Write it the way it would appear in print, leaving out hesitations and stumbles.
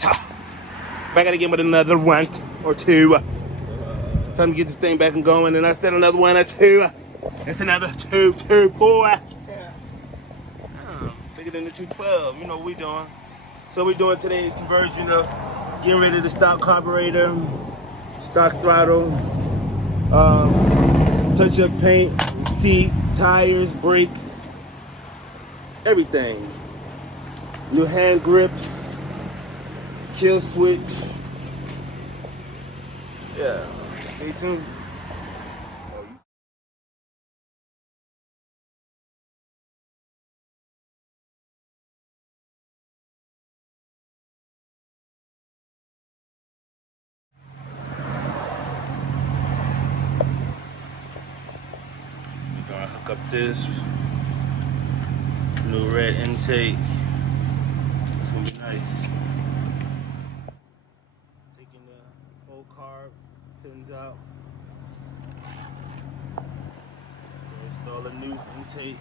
Alright. Back at it again with another one or two. Time to get this thing back and going. And I said another one or two. It's another two, boy. Bigger than the 212. You know what we doing. So we're doing today's conversion of getting rid of the stock carburetor, stock throttle, touch-up paint, seat, tires, brakes, everything. New hand grips, kill switch. Yeah, stay tuned. We're gonna hook up this new red intake. It's gonna be nice. Taking the old carb pins out. Install a new intake.